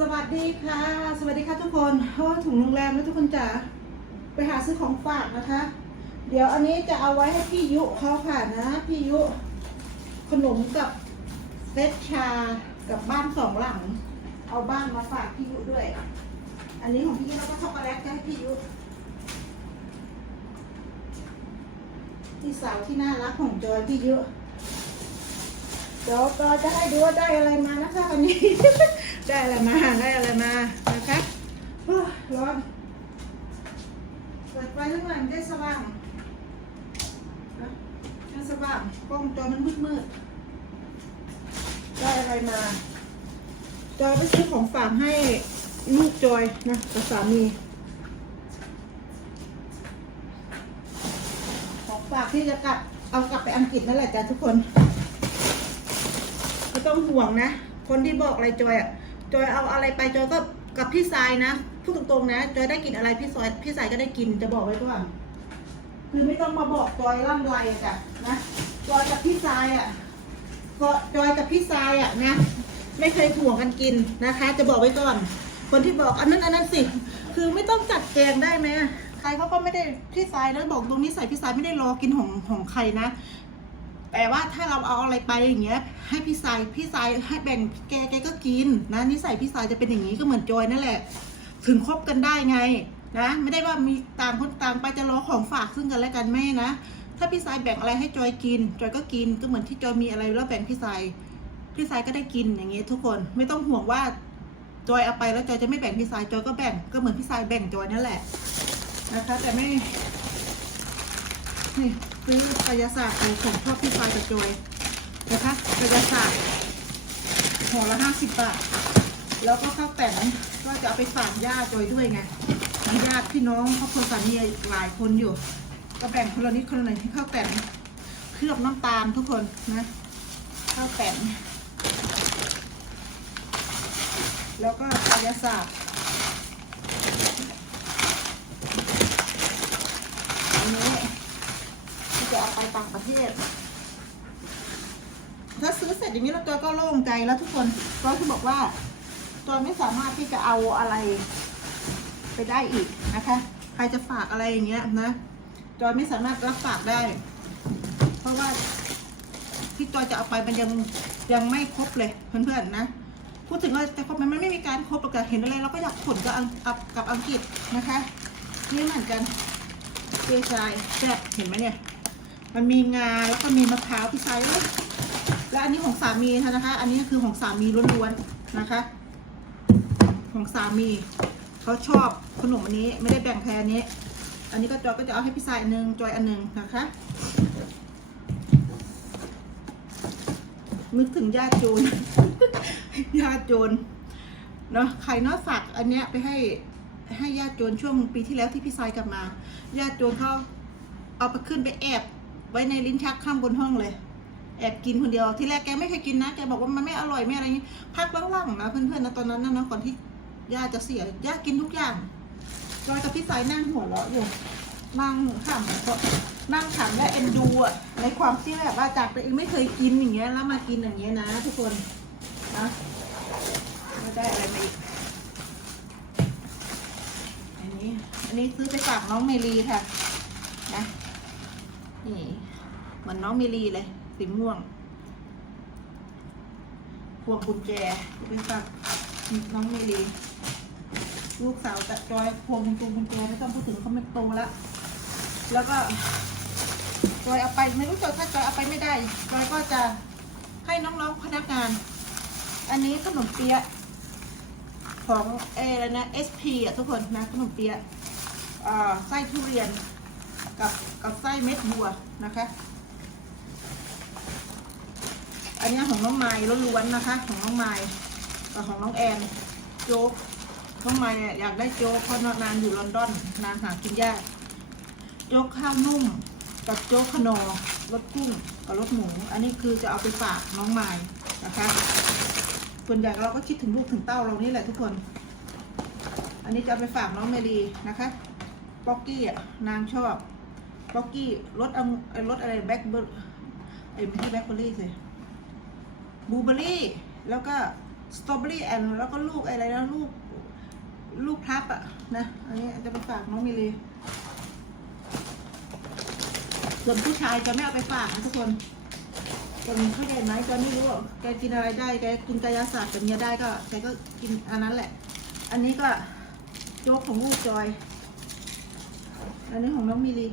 สวัสดีค่ะ สวัสดีค่ะทุกคนโอ้ถึงโรงแรมแล้วทุกคนจ๋าไปหาซื้อของฝากนะคะ เดี๋ยวอันนี้จะเอาไว้ให้พี่ยุเขาค่ะนะพี่ยุ ขนมกับเซตชากับบ้านสองหลัง เอาบ้านมาฝากพี่ยุด้วย อันนี้ของพี่ยุแล้วก็ช็อกโกแลตก็ให้พี่ยุพี่สาวที่น่ารักของจอยพี่ยุ เดี๋ยวจอยจะให้ดูว่าได้อะไรมานะคะวันนี้ ได้อะไรมาได้อะไรมานะคะร้อนเปิดไฟทั้งหลังได้สว่างนะได้สว่างกล้องจอมันมืดมืดๆได้อะไรมาจอยไปซื้อของฝากให้ลูกจอยนะกับสามีของฝากที่จะกลับเอากลับไปอังกฤษนั่นแหละจ้ะทุกคน ต้องห่วงนะ คนที่บอกอะไรจอยอะ จอยเอาอะไรไปจอยก็กับพี่สายนะพูดตรงๆนะ จอยได้กินอะไรพี่สายพี่สายก็ได้กินจะบอกไว้ก่อนคือไม่ต้องมาบอกจอยร่ำไรอะจ้ะนะจอยกับพี่สายอะก็จอยกับพี่สายอะนะไม่เคยห่วงกันกินนะคะ จะบอกไว้ก่อน คนที่บอกอันนั้นอันนั้นสิ คือไม่ต้องจัดแจงได้ไหมใครเขาก็ไม่ได้พี่สายแล้วบอกตรงนี้ใส่พี่สายไม่ได้รอกินของของใครนะ แต่ว่าถ้าเราเอาอะไรไปอย่างเงี้ย ให้พี่สายพี่สายให้แบ่งแกแกก็กินนะนิสัยพี่สายจะเป็นอย่างนี้ก็เหมือนจอยนั่นแหละ ถึงคบกันได้ไงนะไม่ได้ว่ามีต่างคนต่างไปจะรอของฝากซึ่งกันและกันไม่นะถ้าพี่สายแบ่งอะไรให้จอยกิน จอยก็กินก็เหมือนที่จอยมีอะไรแล้วแบ่งพี่สายพี่สายก็ได้กินอย่างเงี้ยทุกคนไม่ต้องห่วงว่าจอยเอาไปแล้วจอยจะไม่แบ่งพี่สายจอยก็แบ่งก็เหมือนพี่สายแบ่งจอยนั่นแหละนะคะแต่ไม่นี่ ซื้อกายศาสตร์ของชอบพี่ฟายกับจอยนะคะกายศาสตร์ห่อละห้าสิบบาท แล้วก็ข้าวแต่นก็จะเอาไปฝากญาติจอยด้วยไงญาติพี่น้องครอบครัวสามีหลายคนอยู่ ก็แบ่งคนละนิดคนละหน่อยที่ข้าวแต่นเคลือบน้ำตาลทุกคนนะข้าวแต่นแล้วก็กายศาสตร์อันนี้ ที่จะเอา ไปต่างประเทศ ถ้าซื้อเสร็จอย่างนี้แล้วจอยก็โล่งใจแล้วทุกคนจอยคือบอกว่าจอยไม่สามารถที่จะเอาอะไรไปได้อีกนะคะ ใครจะฝากอะไรอย่างเงี้ยนะจอยไม่สามารถรับฝากได้ เพราะว่าที่จอยจะเอาไปมันยังยังไม่ครบเลยเพื่อนๆนะพูดถึงว่าจะครบมันไม่มีการครบหรอกเห็นอะไรเราก็อยากขนกับอังกับกับอังกฤษนะคะ นี่เหมือนกันเปียชายแซ่บเห็นไหมเนี่ย มันมีงาแล้วก็มีมะพร้าวพี่ชายด้วยและอันนี้ของสามีนะคะ อันนี้คือของสามีล้วนๆนะคะ ของสามีเขาชอบขนมอันนี้ไม่ได้แบ่งแพรอันนี้ อันนี้ก็จอยก็จะเอาให้พี่ชายอันหนึงจอยอันหนึงนะคะนึกถึงญาติโจรญาติโจรเนาะใครเนาะฝากอันเนี้ยไปให้ให้ญาติโจรช่วงปีที่แล้วที่พี่ชายกลับมาญาติโจรเขาเอาไปขึ้นไปแอบ ไว้ในลิ้นชักข้างบนห้องเลย แอบกินคนเดียวที่แรกแกไม่เคยกินนะแกบอกว่ามันไม่อร่อยไม่อะไรอย่างนี้พักหลังๆนะเพื่อนๆนะตอนนั้นนะนะก่อนที่ย่าจะเสียย่ากินทุกอย่างจอยกับพี่สายนั่งหัวเราะอยู่นั่งขำก็นั่งขำและเอ็นดูอะในความที่แบบว่าจากตัวเองไม่เคยกินอย่างเงี้ยแล้วมากินอย่างเงี้ยนะทุกคนนะไม่ได้อะไรมาอีกอันนี้อันนี้ซื้อไปฝากน้องเมลีค่ะนะ นี่เหมือนน้องเมลีเลย สีม่วง พวงกุญแจไปฝากน้องเมลี ลูกสาวจะจอยพวงกุญแจไม่ต้องพูดถึงเขาไม่โตแล้ว แล้วก็จอยเอาไปไม่รู้จอยถ้าจอยเอาไปไม่ได้จอยก็จะให้น้องๆพนักงาน อันนี้ขนมเปี๊ยะของเอออะไรนะ SP อะทุกคนนะขนมเปี๊ยะไส้ทุเรียน กับกับไส้เม็ดบัวนะคะ อันนี้ของน้องไม้ล้วนๆนะคะ ของน้องไม้กับของน้องแอนโจ๊กน้องไม้อยากได้โจ๊กเพราะนานอยู่ลอนดอนนานหากินยากโจ๊กข้าวนุ่มกับโจ๊กขนอรสกุ้งกับรสหมู อันนี้คือจะเอาไปฝากน้องไม้นะคะส่วนใหญ่เราก็คิดถึงลูกถึงเต้าเรานี่แหละทุกคน อันนี้จะเอาไปฝากน้องเมลีนะคะ ป๊อกกี้อะนางชอบ ป๊อกกี้รสองเออรสอะไรแบล็คเบอร์ไอ้ไม่ใช่แบล็คเบอร์รี่สิบลูเบอร์รี่ แล้วก็สตรอเบอรี่แอนแล้วก็ลูกอะไรนะลูกลูกพลับอะนะ อันนี้จะไปฝากน้องมิลีส่วนผู้ชายจะไม่เอาไปฝากนะทุกคนส่วนเข้าใจไหมจะไม่รู้แกกินอะไรได้ แกกินกายศาสตร์แบบนี้ได้ก็แกก็กินอันนั้นแหละ อันนี้ก็โจ๊กของลูกจอย อันนี้ของน้องมิลี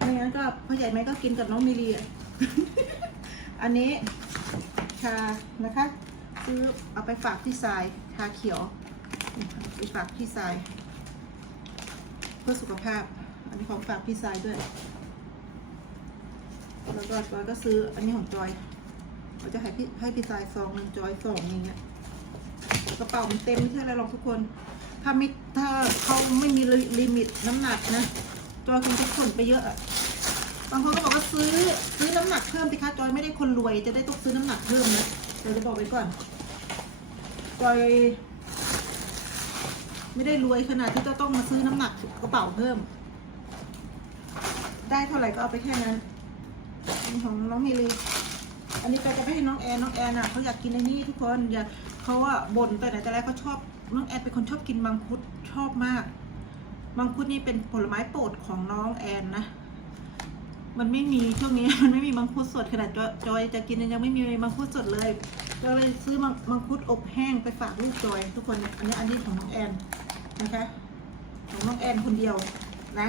ไม่งั้นก็พ่อใหญ่ไหมก็กินกับน้องมิลีอะอันนี้ชานะคะ ซื้อเอาไปฝากพี่สายชาเขียวไปฝากพี่สาย เพื่อสุขภาพ อันนี้ของฝากพี่สายด้วย แล้วก็จอยก็ซื้ออันนี้ของจอยเราจะให้พี่ให้พี่สายซองหนึ่งจอยสองอย่างเงี้ยกระเป๋ามันเต็มไม่ใช่อะไรหรอกทุกคน ถ้าไม่ถ้าเขาไม่มีลิมิตน้ำหนักนะจอยคงจะขนไปเยอะอะ บางคนก็บอกว่าซื้อซื้อน้ำหนักเพิ่มสิคะจอยไม่ได้คนรวยจะได้ต้องซื้อน้ำหนักเพิ่มนะเดี๋ยวจะบอกไว้ก่อนจอยไม่ได้รวยขนาดที่จะต้องมาซื้อน้ำหนักกระเป๋าเพิ่ม ได้เท่าไหร่ก็เอาไปแค่นั้นของน้องมิลีอันนี้ไปจะไปให้น้องแอนน้องแอนอะเขาอยากกินไอ้นี่ทุกคนอยากเขาว่าบ่นแต่ไหนแต่ไรเขาชอบน้องแอนเป็นคนชอบกินมังคุดชอบมาก มังคุดนี่เป็นผลไม้โปรดของน้องแอนนะ มันไม่มีช่วงนี้มันไม่มีมังคุดสดขนาดจอยจะกินยังไม่มีมังคุดสดเลยก็เลยซื้อมังคุดอบแห้งไปฝากลูกจอย ทุกคนเนี่ยอันนี้อันนี้ของน้องแอนนะคะของน้องแอนคนเดียวนะ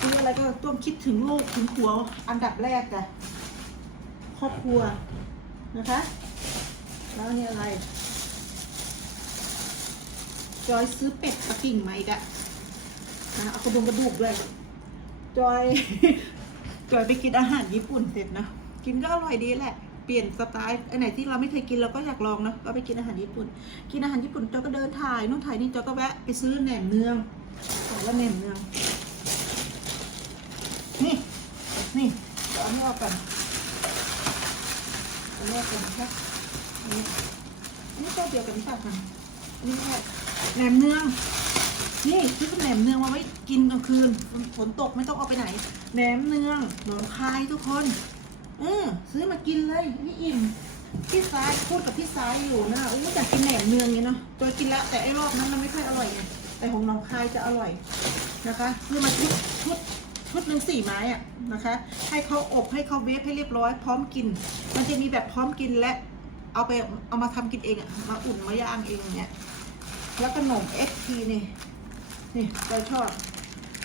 ซื้ออะไรก็ต้องคิดถึงลูกถึงผัวอันดับแรกจ้ะครอบครัวนะคะ แล้วนี่อะไร จอยซื้อเป็ดปักกิ่งมาอีกอะนะเอากระดูกกระดูกด้วย จอย จอยไปกินอาหารญี่ปุ่นเสร็จนะ กินก็อร่อยดีแหละ เปลี่ยนสไตล์อันไหนที่เราไม่เคยกินเราก็อยากลองนะก็ไปกินอาหารญี่ปุ่น กินอาหารญี่ปุ่นจอยก็เดินถ่ายนู่นถ่ายนี่จอยก็แวะไปซื้อแหนมเนืองบอกว่าแหนมเนือง นี่ นี่เดี๋ยเอาอันนี้ออกก่อนอันแรกก่อนนะครับอันนี้อันนี้ตัวเดียวกันนี่ป่อันนี้แรกแหนมเนือง นี่ซื้อแหนมเนืองมาไว้กินกลางคืนฝนตกไม่ต้องเอาไปไหนแหนมเนืองหนองคายทุกคนเออซื้อมากินเลยนี่อิ่มพี่ซ้ายพูดกับพี่ซ้ายอยู่นะอู้อยากกินแหนมเนืองเนี่ยเนาะตัวกินละแต่ไอ้รอบนั้นมันไม่ค่อยอร่อยไงแต่ของหน้องคายจะอร่อยนะคะคือมาชุดชุดชุดหนึ่งสี่ไม้อะนะคะ ให้เขาอบให้เขาเวฟให้เรียบร้อย พร้อมกิน มันจะมีแบบพร้อมกินและเอาไปเอามาทำกินเองอะมาอุ่นมาย่างเองเงี้ยแล้วขนมเอสทีนี่ นี่จอยชอบ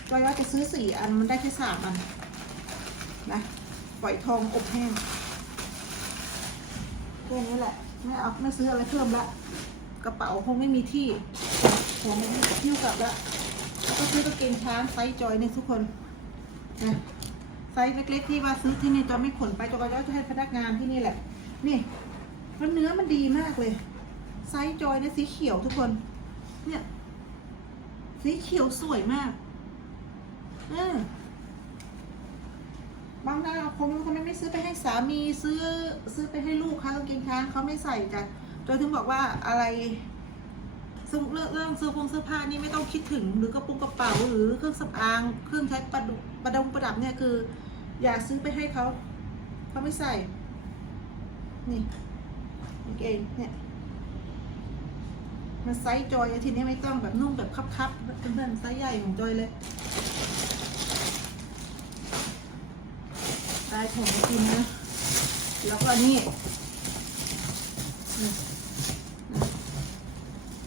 จอยว่าจะซื้อสี่อันมันได้แค่สามอันนะฝอยทองอบแห้งแค่นี้แหละไม่เอาไม่ซื้ออะไรเพิ่มละกระเป๋าคงไม่มีที่ผมหิ้วกลับละแล้วก็ซื้อกางเกงช้างไซส์จอยเนี่ยทุกคนนะไซส์เล็กๆที่ว่าซื้อที่นี่จอยไม่ขนไปจอยก็จะให้พนักงานที่นี่แหละ นี่แล้วเนื้อมันดีมากเลย ไซส์จอยเนี่ยสีเขียวทุกคน เนี่ย สีเขียวสวยมากเออบางดาคงคนนั้นไม่ซื้อไปให้สามีซื้อซื้อไปให้ลูกคะกางเกงช้างเขาไม่ใส่กันโดยถึงบอกว่าอะไรเรื่องเรื่องเสื้อผงเสื้อผ้านี่ไม่ต้องคิดถึงหรือกระปุกกระเป๋าหรือเครื่องสำอางเครื่องใช้ประดุประดงประดับเนี่ยคือ อย่าซื้อไปให้เขาเขาไม่ใส่ นี่กางเกงเนี่ย มันไซส์จอยทีนี้ไม่ต้องแบบนุ่งแบบคับๆเพื่อนๆไซส์ใหญ่ของจอยเลยได้ของมกินนะแล้วก็นี่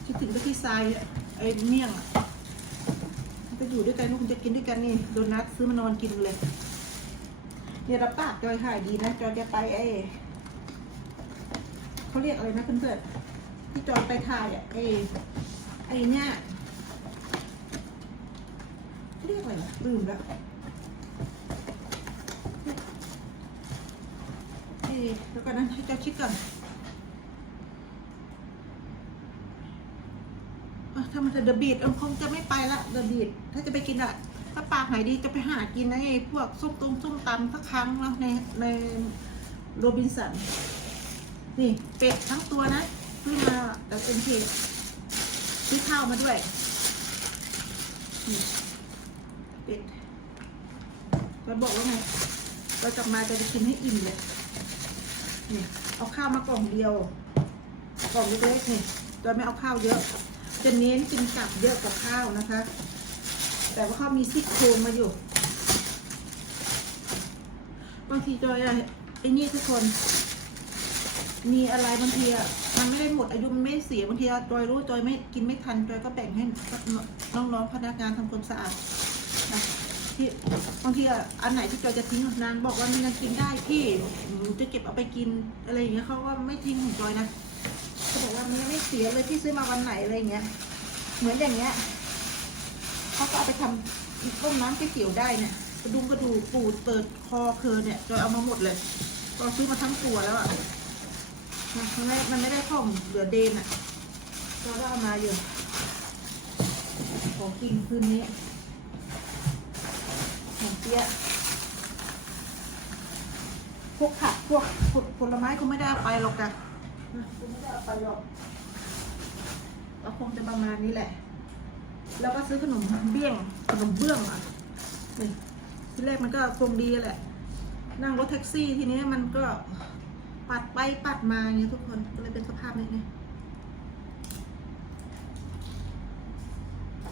คิดถึงก็ที่ทรายไอ้เมี่ยงอะไปอยู่ด้วยกันคุณจะกินด้วยกันนี่โดนัทซื้อมานอนกินเลยเนี่ยรับปากจอยขายดีนะจอยจะไปไอ้เขาเรียกอะไรนะเพื่อนๆ ที่จอยไปถ่ายอะไอ้ไอ้เนี่ยเรียกอะไรนะลืมแล้วเอ๊แล้วก่อนนให้เจ้าคิดก่อนถ้ามันจะเดอะบีดเออคงจะไม่ไปละเดอะบีดถ้าจะไปกินอะถ้าปากหายดีจะไปหากินนะไอ้พวกส้มตรงส้มตำสักครั้งแล้วในในโรบินสัน นี่เป็ดทั้งตัวนะ ซื้อมาแต่เป็นเพจซื้อข้าวมาด้วยนี่เป็ดเราบอกว่าไงเรากลับมาจะไปกินให้อิ่มเลยนี่เอาเอาข้าวมากล่องเดียวกล่องเล็กๆนี่จอยไม่เอาข้าวเยอะ จะเน้นกินกลับเยอะกว่าข้าวนะคะ แต่ว่าเขามีซี่โครงมาอยู่บางทีจอยอะไอ้นี่ทุกคน มีอะไรบางทีอะมันไม่ได้หมดอายุมันไม่เสียบางทีอะจอยรู้จอยไม่กินไม่ทันจอยก็แบ่งให้น้องๆพนักงานทำความสะอาดนะที่บางทีอะอันไหนที่จอยจะทิ้งนางบอกว่ามันยังกินได้พี่หนูจะเก็บเอาไปกินอะไรอย่างเงี้ยเขาว่าไม่ทิ้งของจอยนะเขาบอกว่ามันยังไม่เสียเลยพี่ซื้อมาวันไหนอะไรอย่างเงี้ย เหมือนอย่างเงี้ยเขาก็เอาไปทำต้มน้ำก๋วยเตี๋ยวได้เนี่ยกระดุมกระดูกปูดเปิดคอเคอเนี่ยจอยเอามาหมดเลยก็ซื้อมาทั้งตัวแล้วอะ มันไม่มันไม่ได้ของเหลือเดนอะเราก็เอามาอยู่ของกินคืนนี้หอมเปี๊ยะพวกผักพวกผลผลไม้คงไม่ได้เอาไปหรอกจ้ะคงไม่ได้เอาไปหรอกก็คงจะประมาณนี้แหละ แล้วก็ซื้อขนมเบี้ยงขนมเบื้องอะนี่ที่แรกมันก็คงดีแหละ นั่งรถแท็กซี่ทีนี้มันก็ ปัดไปปัดมาอย่างเงี้ยทุกคนก็เลยเป็นสภาพนี้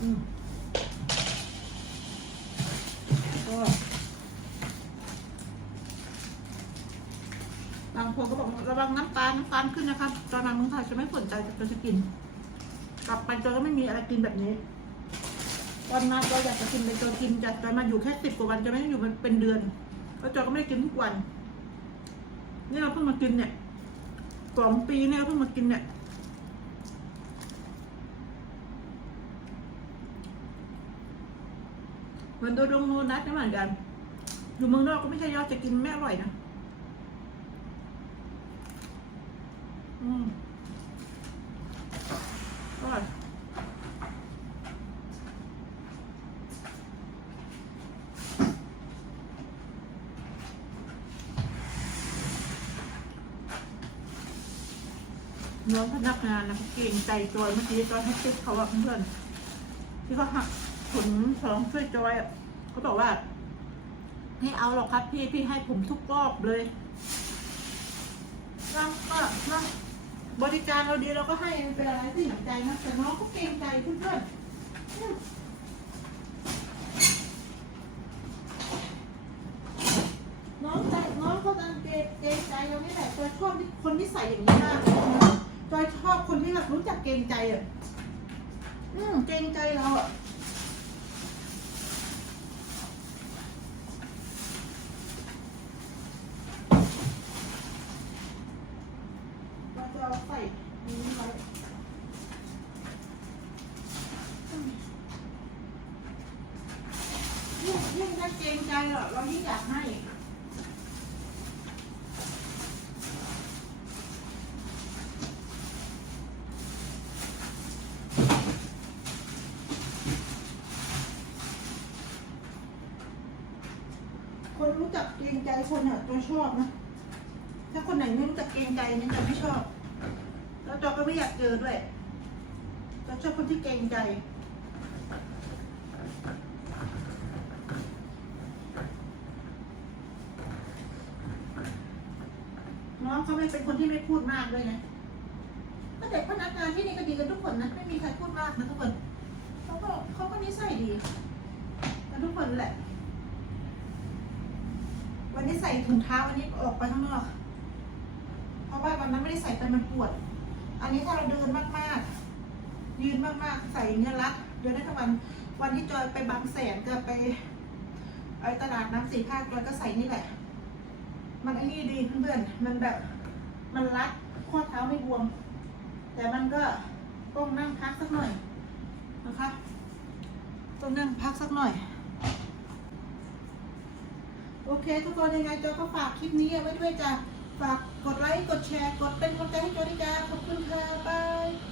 อืมก็บางคนก็บอกระวังน้ำตาลน้ำตาลขึ้นนะครับตอนนั้นมึงไทยจะไม่สนใจจะจะกิน กลับไปจอยก็ไม่มีอะไรกินแบบนี้วันมาจอยอยากจะกินไปจอยกินจัดจอยมาอยู่แค่สิบกว่าวันจะไม่ได้อยู่มันเป็นเดือนแล้วจอยก็ไม่ได้กินทุกวัน นี่เราเพิ่งมากินเนี่ยสองปีเนี่ยเราเพิ่งมากินเนี่ยเหมือนโดดงโนนัทนี่เหมือนกัน อยู่เมืองนอกก็ไม่ใช่ยอดจะกินแม่อร่อยนะ อืม น้องพนักงานนะเขาเก่งใจจอยเมื่อกี้จอยให้ติ๊บเขาว่าเพื่อนที่เขาหักผลสองช่วยจอยอะเขาบอกว่าให้เอาหรอกครับพี่พี่ให้ผมทุกรอบเลยเราก็เราบริการเราดีเราก็ให้เป็นอะไรที่หนักใจนะแต่น้องก็เก่งใจเพื่อนๆอืมน้องใจน้องเขาตังเกงเกรงใจเรานี่แหละจอยชอบคนที่ใส่อย่างนี้มาก จอยชอบคนที่แบบรู้จักเกรงใจอะ อืมเกรงใจเราอะ เราจะเอาใส่นี้ไว้ยิ่งยิ่งถ้าเกรงใจเหรอเรายิ่งอยากให้ คนรู้จักเกรง ใจคนอะตัวชอบนะ ถ้าคนไหนไม่รู้จักเกรงใจเนี่ยจะไม่ชอบ แล้วจอก็ไม่อยากเจอด้วยจอชอบคนที่เกรงใจน้องเขาไม่เป็นคนที่ไม่พูดมากด้วยนะก็เด็กพนักงานที่นี่ก็ดีกันทุกคนนะไม่มีใครพูดมากนะทุกคนเขาก็เขาก็นิสัยดีกันทุกคนแหละ วันนี้ใส่ถุงเท้าวันนี้ออกไปข้างนอก เพราะว่าวันนั้นไม่ได้ใส่ไปมันปวด อันนี้ถ้าเราเดินมากๆ ยืนมากๆ ใส่อย่างเงี้ยรัดเดินได้ทั้งวัน วันที่จอยไปบางแสนก็ไปไอตลาดน้ำสี่ภาคจอยก็ใส่นี่แหละ มันไอ้นี่ดีเพื่อนๆ มันแบบมันรัดข้อเท้าไม่บวม แต่มันก็ต้องนั่งพักสักหน่อยนะคะ ต้องนั่งพักสักหน่อย โอเค ทุกคนยังไงจอยก็ฝากคลิปนี้ไว้ด้วยจ้ะฝากกดไลค์กดแชร์ กดเป็นกำลังใจให้จอยด้วยจ้ะขอบคุณค่ะบาย